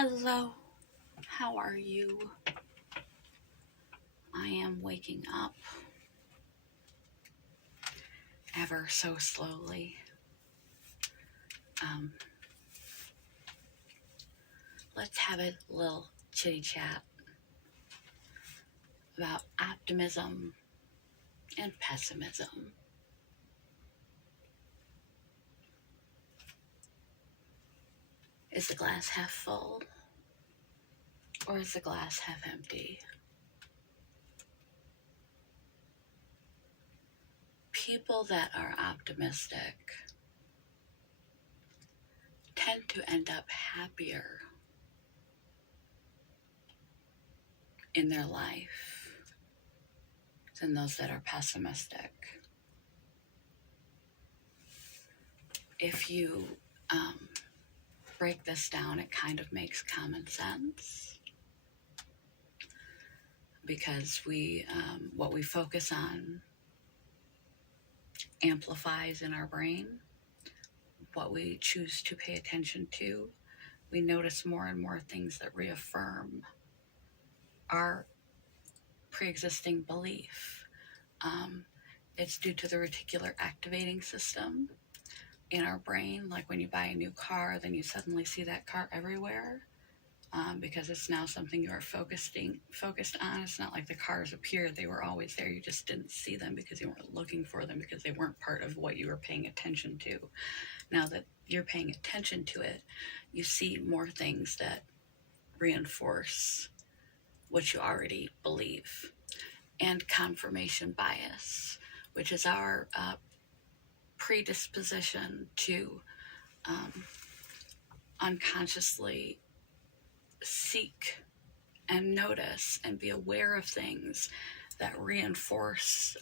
Hello, how are you? I am waking up ever so slowly. Um, let's have a little chitty chat about optimism and pessimism. Is the glass half full or is the glass half empty? People that are optimistic tend to end up happier in their life than those that are pessimistic. If you break this down, it kind of makes common sense because what we focus on amplifies in our brain. What we choose to pay attention to, we notice more and more things that reaffirm our pre-existing belief. It's due to the reticular activating system in our brain. Like when you buy a new car, then you suddenly see that car everywhere. Because it's now something you are focused on. It's not like the cars appeared, they were always there, you just didn't see them because you weren't looking for them, because they weren't part of what you were paying attention to. Now that you're paying attention to it, you see more things that reinforce what you already believe. And confirmation bias, which is our predisposition to unconsciously seek and notice and be aware of things that reinforce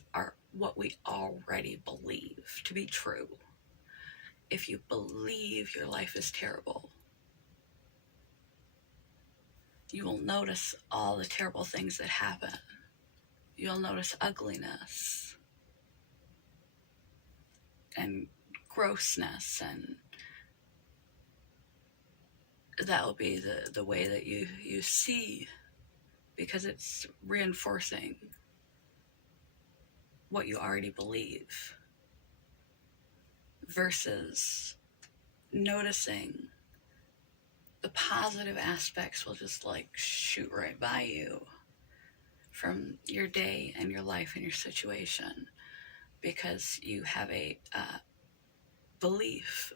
what we already believe to be true. If you believe your life is terrible, you will notice all the terrible things that happen. You'll notice ugliness and grossness, and that will be the way that you see, because it's reinforcing what you already believe, versus noticing the positive aspects will just like shoot right by you from your day and your life and your situation, because you have a belief.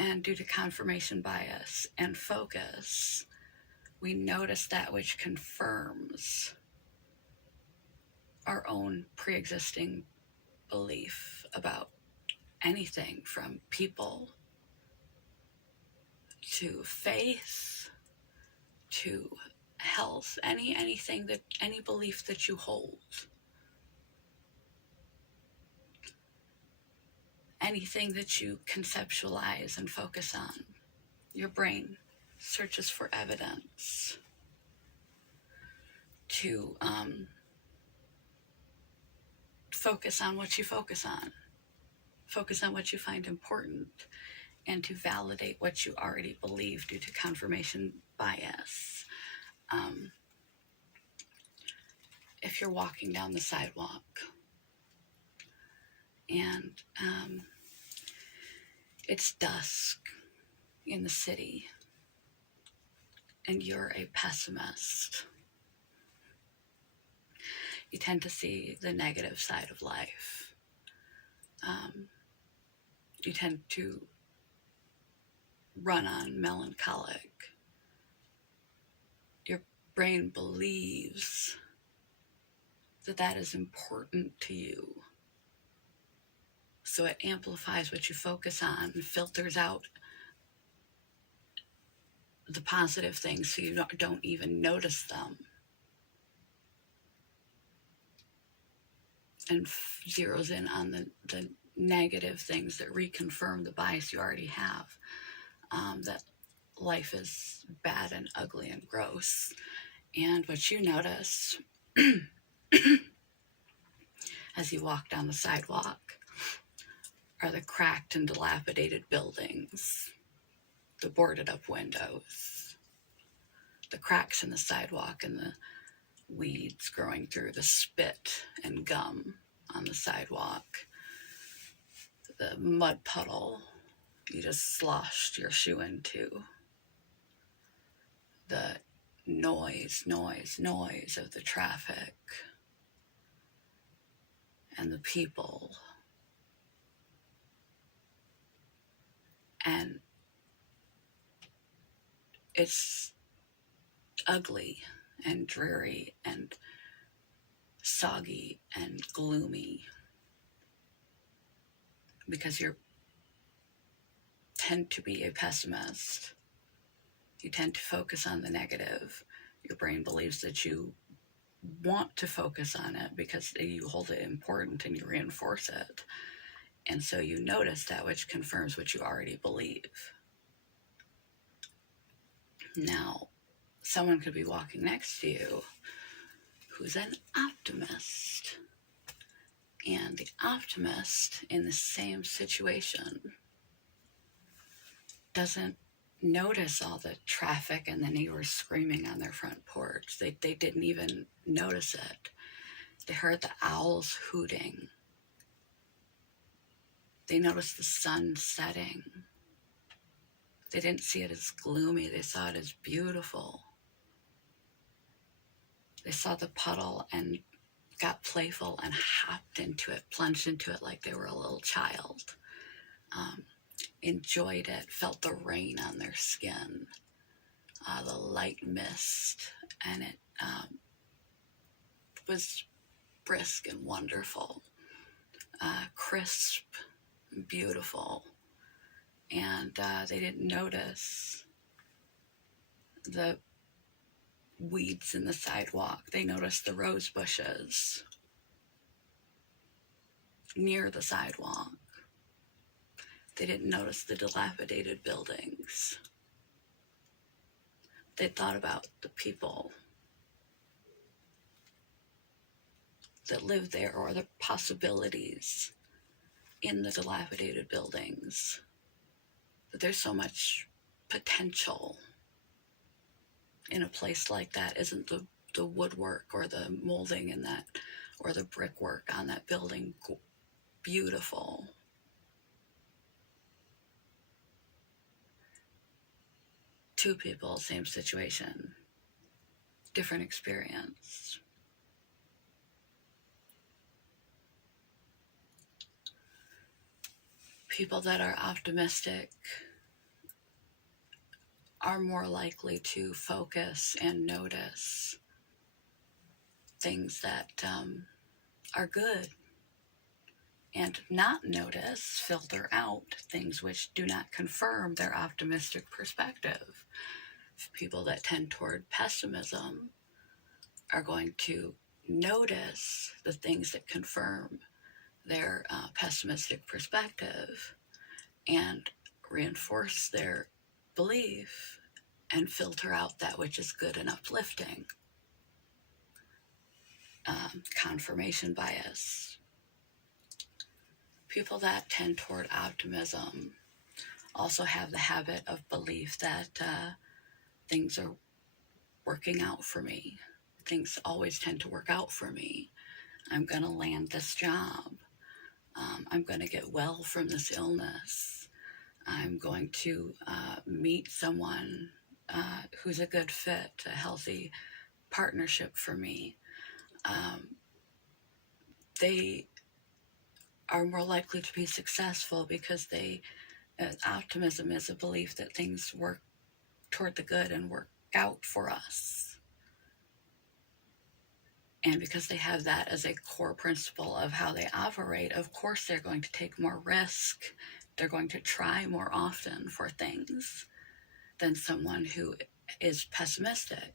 And due to confirmation bias and focus, we notice that which confirms our own pre-existing belief about anything, from people to faith to health, any belief that you hold, anything that you conceptualize and focus on. Your brain searches for evidence to focus on what you focus on what you find important, and to validate what you already believe due to confirmation bias. If you're walking down the sidewalk and it's dusk in the city and you're a pessimist, you tend to see the negative side of life. You tend to run on melancholic. Your brain believes that is important to you. So it amplifies what you focus on and filters out the positive things so you don't even notice them. And zeroes in on the negative things that reconfirm the bias you already have, that life is bad and ugly and gross. And what you notice as you walk down the sidewalk are the cracked and dilapidated buildings, the boarded up windows, the cracks in the sidewalk, and the weeds growing through the spit and gum on the sidewalk, the mud puddle you just sloshed your shoe into, the noise of the traffic, and the people. And it's ugly and dreary and soggy and gloomy because you tend to be a pessimist. You tend to focus on the negative. Your brain believes that you want to focus on it because you hold it important and you reinforce it. And so you notice that which confirms what you already believe. Now, someone could be walking next to you who's an optimist. And the optimist in the same situation doesn't notice all the traffic and the neighbors screaming on their front porch. They didn't even notice it. They heard the owls hooting. They noticed the sun setting. They didn't see it as gloomy. They saw it as beautiful. They saw the puddle and got playful and hopped into it, plunged into it like they were a little child. Enjoyed it, felt the rain on their skin, the light mist, and it was brisk and wonderful, crisp, beautiful. And they didn't notice the weeds in the sidewalk. They noticed the rose bushes near the sidewalk. They didn't notice the dilapidated buildings. They thought about the people that live there or the possibilities in the dilapidated buildings. That there's so much potential in a place like that. Isn't the woodwork or the molding in that or the brickwork on that building beautiful? Two people, same situation, different experience. People that are optimistic are more likely to focus and notice things that are good and not notice, filter out things which do not confirm their optimistic perspective. People that tend toward pessimism are going to notice the things that confirm their pessimistic perspective and reinforce their belief and filter out that which is good and uplifting. Confirmation bias. People that tend toward optimism also have the habit of belief that things are working out for me. Things always tend to work out for me. I'm going to land this job. I'm going to get well from this illness. I'm going to meet someone who's a good fit, a healthy partnership for me. They are more likely to be successful because optimism is a belief that things work toward the good and work out for us. And because they have that as a core principle of how they operate, of course they're going to take more risk. They're going to try more often for things than someone who is pessimistic.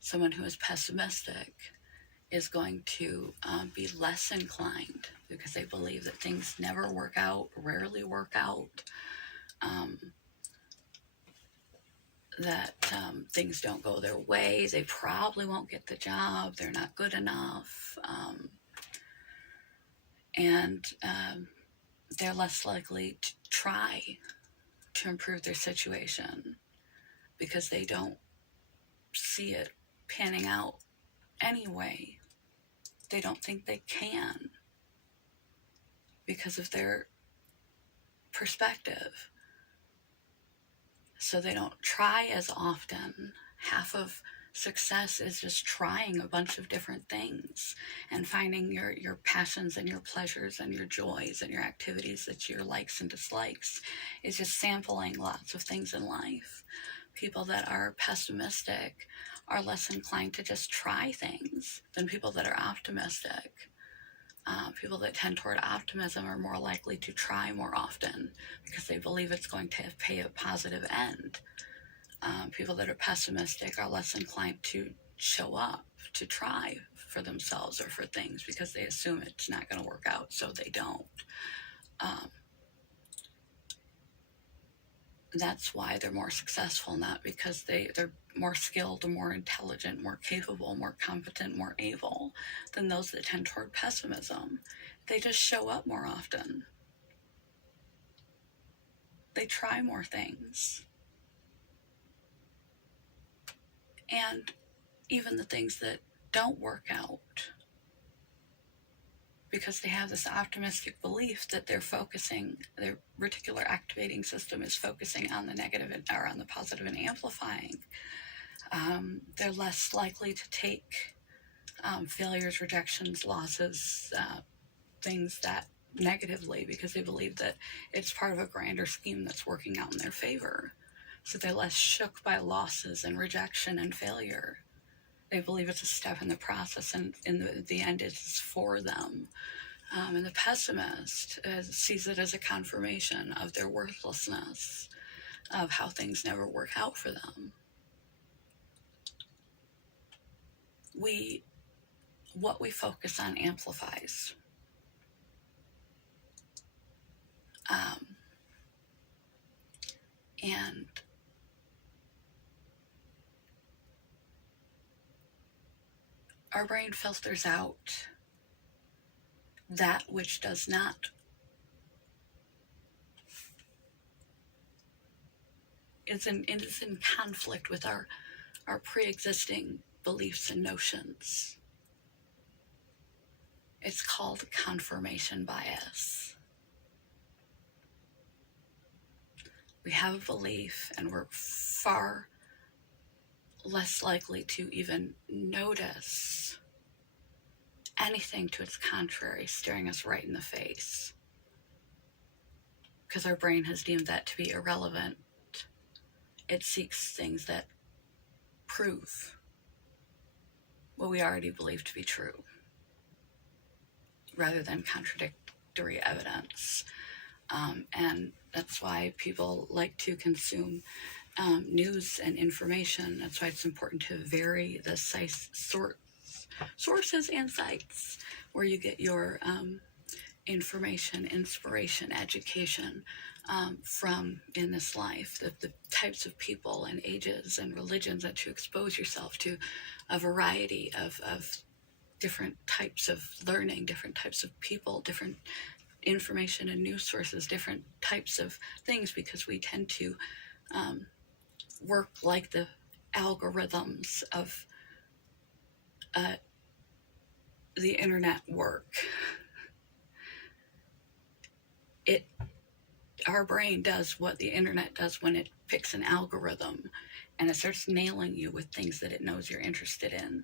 Someone who is pessimistic is going to be less inclined because they believe that things never work out, rarely work out, that things don't go their way, they probably won't get the job, they're not good enough, and they're less likely to to improve their situation because they don't see it panning out anyway. They don't think they can because of their perspective. So they don't try as often. Half of success is just trying a bunch of different things and finding your passions and your pleasures and your joys and your activities, that your likes and dislikes. Is just sampling lots of things in life. People that are pessimistic are less inclined to just try things than people that are optimistic. People that tend toward optimism are more likely to try more often because they believe it's going to pay a positive end. People that are pessimistic are less inclined to show up, to try for themselves or for things because they assume it's not going to work out, so they don't. That's why they're more successful, not because they're more skilled, more intelligent, more capable, more competent, more able than those that tend toward pessimism. They just show up more often. They try more things. And even the things that don't work out, because they have this optimistic belief that their reticular activating system is focusing on the negative or on the positive and amplifying. They're less likely to take failures, rejections, losses, things that negatively, because they believe that it's part of a grander scheme that's working out in their favor. So they're less shook by losses and rejection and failure. They believe it's a step in the process, and in the end it's for them. And the pessimist sees it as a confirmation of their worthlessness, of how things never work out for them. What we focus on amplifies. And our brain filters out that which does not. It is in conflict with our pre-existing beliefs and notions. It's called confirmation bias. We have a belief, and we're far less likely to even notice anything to its contrary staring us right in the face, because our brain has deemed that to be irrelevant. It seeks things that prove what we already believe to be true, rather than contradictory evidence. And that's why people like to consume news and information. That's why it's important to vary the sources and sites where you get your information, inspiration, education from in this life. The types of people and ages and religions that you expose yourself to, a variety of different types of learning, different types of people, different information and news sources, different types of things, because we tend to work like the algorithms of the internet work. Our brain does what the internet does when it picks an algorithm, and it starts nailing you with things that it knows you're interested in,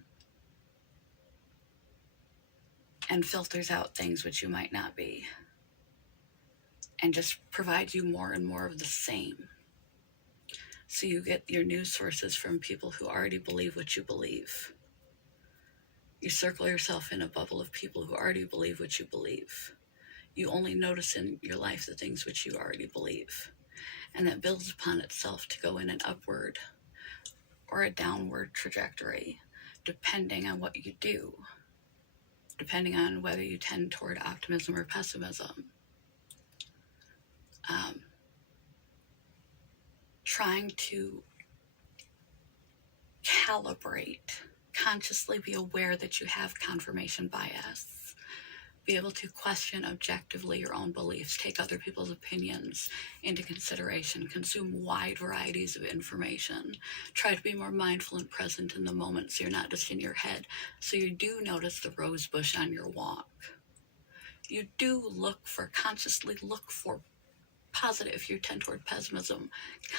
and filters out things which you might not be, and just provides you more and more of the same. So you get your news sources from people who already believe what you believe. You circle yourself in a bubble of people who already believe what you believe. You only notice in your life the things which you already believe. And that builds upon itself to go in an upward or a downward trajectory, depending on what you do, depending on whether you tend toward optimism or pessimism. Trying to calibrate, consciously be aware that you have confirmation bias, Be able to question objectively your own beliefs, take other people's opinions into consideration, consume wide varieties of information, try to be more mindful and present in the moment so you're not just in your head, so you do notice the rose bush on your walk. You do consciously look for positive. If you tend toward pessimism,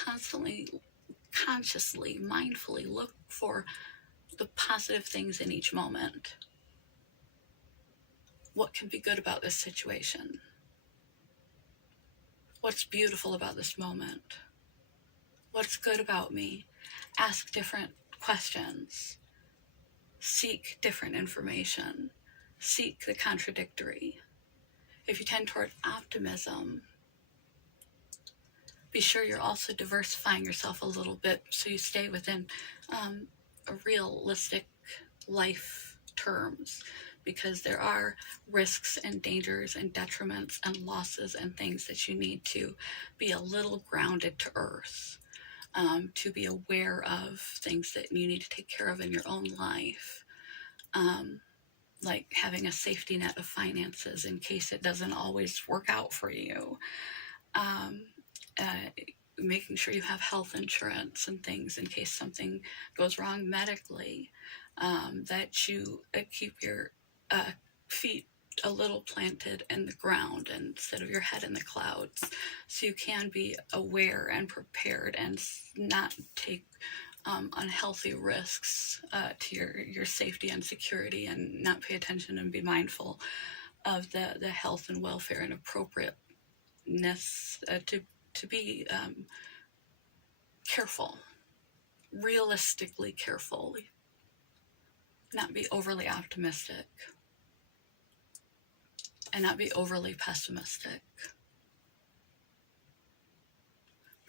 constantly, consciously, mindfully look for the positive things in each moment. What can be good about this situation? What's beautiful about this moment? What's good about me? Ask different questions. Seek different information. Seek the contradictory. If you tend toward optimism, be sure you're also diversifying yourself a little bit so you stay within a realistic life terms, because there are risks and dangers and detriments and losses and things that you need to be a little grounded to earth, to be aware of things that you need to take care of in your own life, like having a safety net of finances in case it doesn't always work out for you, making sure you have health insurance and things in case something goes wrong medically, that you keep your feet a little planted in the ground instead of your head in the clouds, so you can be aware and prepared and not take unhealthy risks to your safety and security, and not pay attention and be mindful of the health and welfare and appropriateness, to be careful, realistically careful, not be overly optimistic and not be overly pessimistic.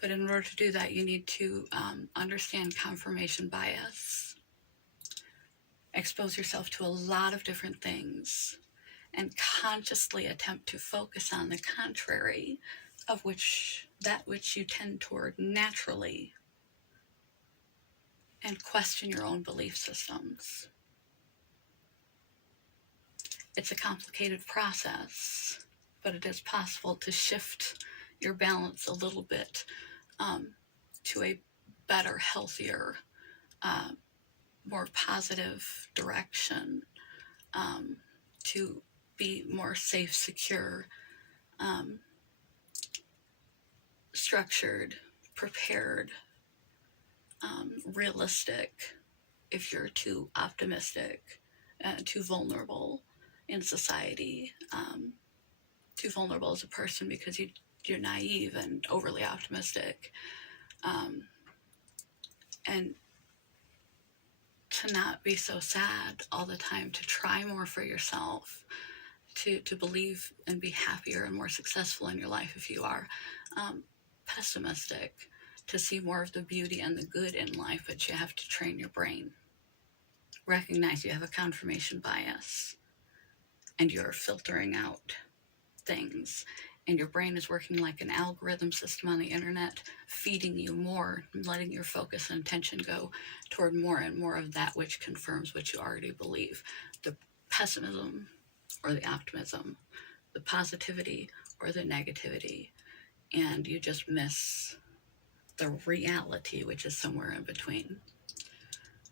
But in order to do that, you need to understand confirmation bias, expose yourself to a lot of different things, and consciously attempt to focus on the contrary of that which you tend toward naturally, and question your own belief systems. It's a complicated process, but it is possible to shift your balance a little bit to a better, healthier, more positive direction, to be more safe, secure, structured, prepared, realistic. If you're too optimistic, too vulnerable in society, too vulnerable as a person because you're naive and overly optimistic, and to not be so sad all the time, to try more for yourself, to believe and be happier and more successful in your life. If you are pessimistic, to see more of the beauty and the good in life, but you have to train your brain. Recognize you have a confirmation bias and you're filtering out things, and your brain is working like an algorithm system on the internet, feeding you more, letting your focus and attention go toward more and more of that which confirms what you already believe. The pessimism or the optimism, the positivity or the negativity, and you just miss the reality, which is somewhere in between.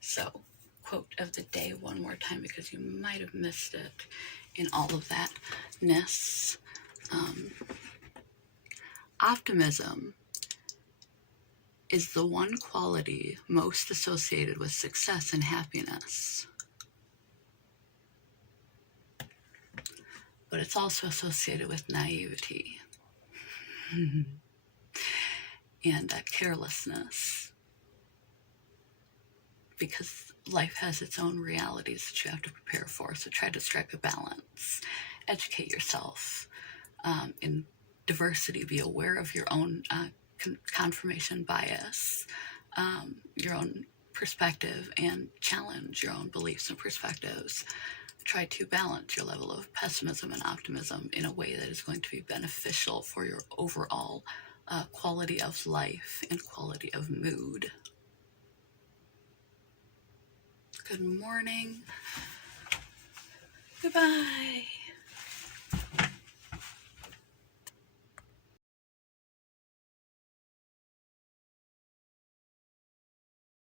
So, quote of the day one more time, because you might have missed it in all of that-ness. Optimism is the one quality most associated with success and happiness. But it's also associated with naivety and carelessness, because life has its own realities that you have to prepare for. So try to strike a balance. Educate yourself in diversity. Be aware of your own confirmation bias, your own perspective, and challenge your own beliefs and perspectives. Try to balance your level of pessimism and optimism in a way that is going to be beneficial for your overall quality of life and quality of mood. Good morning. Goodbye.